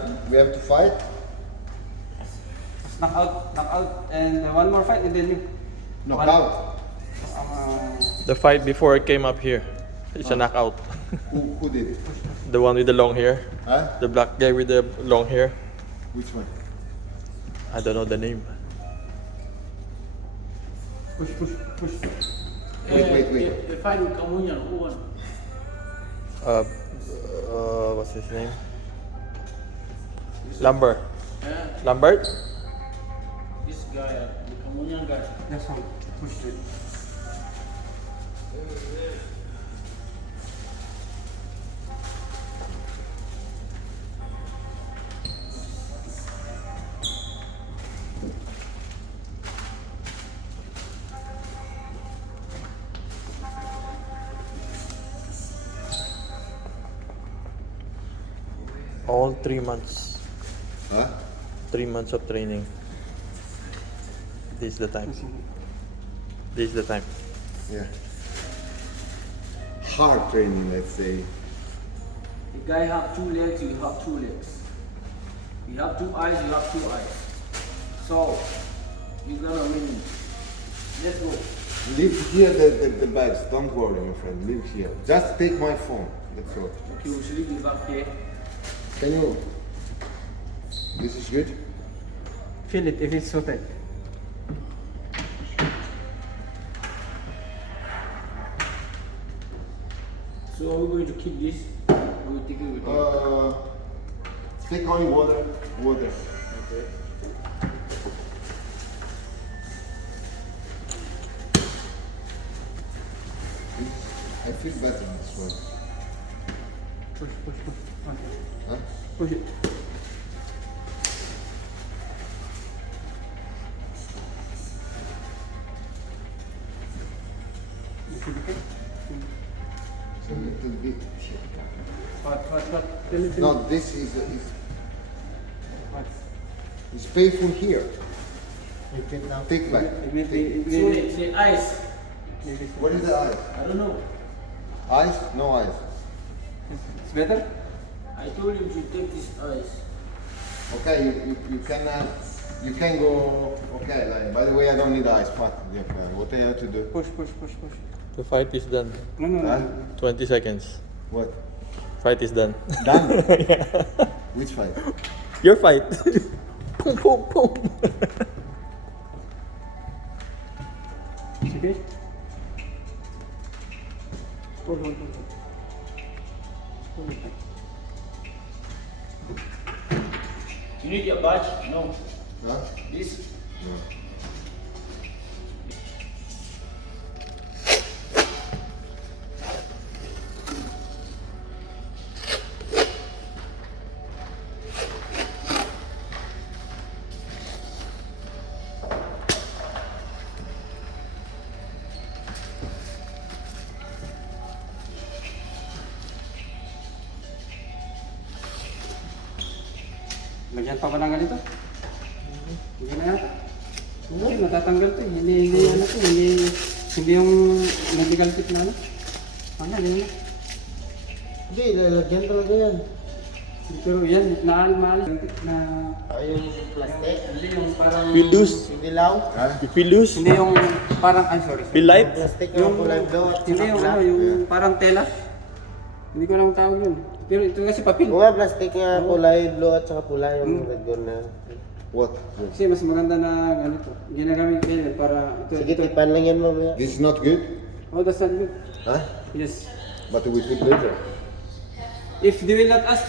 We have to fight? Knockout, and one more fight, and then you. Knockout? The fight before I came up here, it's a knockout. Who did it? The one with the long hair, Huh? the black guy with the long hair. Which one? I don't know the name. Push. Wait. The fight with Kamunyan, who won? What's his name? Lambert. Yeah, Lambert? this guy, the Kamunyan guy. That's one. Push it. All 3 months. Huh? 3 months of training. This is the time. This is the time. Yeah. Hard training, let's say. The guy have 2 legs, you have 2 legs. You have 2 eyes, you have 2 eyes. So, you're gonna win. Let's go. Leave here the bags. Don't worry, my friend. Leave here. Just take my phone. That's all. Okay, we should leave this up here. Can you? This is good? Feel it if it's so tight. So, are we going to keep this? Or we take it with you? Take only water. Water. Okay. I feel better this one. Push. Okay. Huh? Push it. You feel okay? It's a little bit. What? Tell me. No, this is What? it's painful here. Take back. It will be. So, the eyes. What is the eyes? I don't know. Eyes? No eyes. It's better? I told him to take his eyes. Okay, you can go. Okay, like, by the way, I don't need eyes. Fuck. Yeah, what I have to do? Push. The fight is done. No. Huh? 20 seconds. What? Fight is done. Done? Which fight? Your fight. Boom. It's okay? Hold. Hold it. You need your badge? No. Huh? This? Lagyan pa ba ng ganito? Hindi na yata. Hindi, matatanggal to eh. Hindi yung medical kit na ano. Hindi na. Hindi, lalagyan talaga yan. Pero yan, mahal na... Yung plastic. Hindi yung parang... Feel loose. Yung dilaw. Huh? You feel loose. Hindi yung parang... I'm sorry. Feel light. Plastic yung kulay blue at Hindi yung black. ano, yung parang tela. Hindi ko lang tawag yun. Pero ito kasi papel. Oo nga, plastic nga kulay blue at saka pula yung red gold na. What? Kasi mas maganda na ganito. Ginagamit ko yan para... Sige, tipan lang yan mamaya. This is not good? Oh, that's not good. Huh? Yes. But we put later. If they will not ask,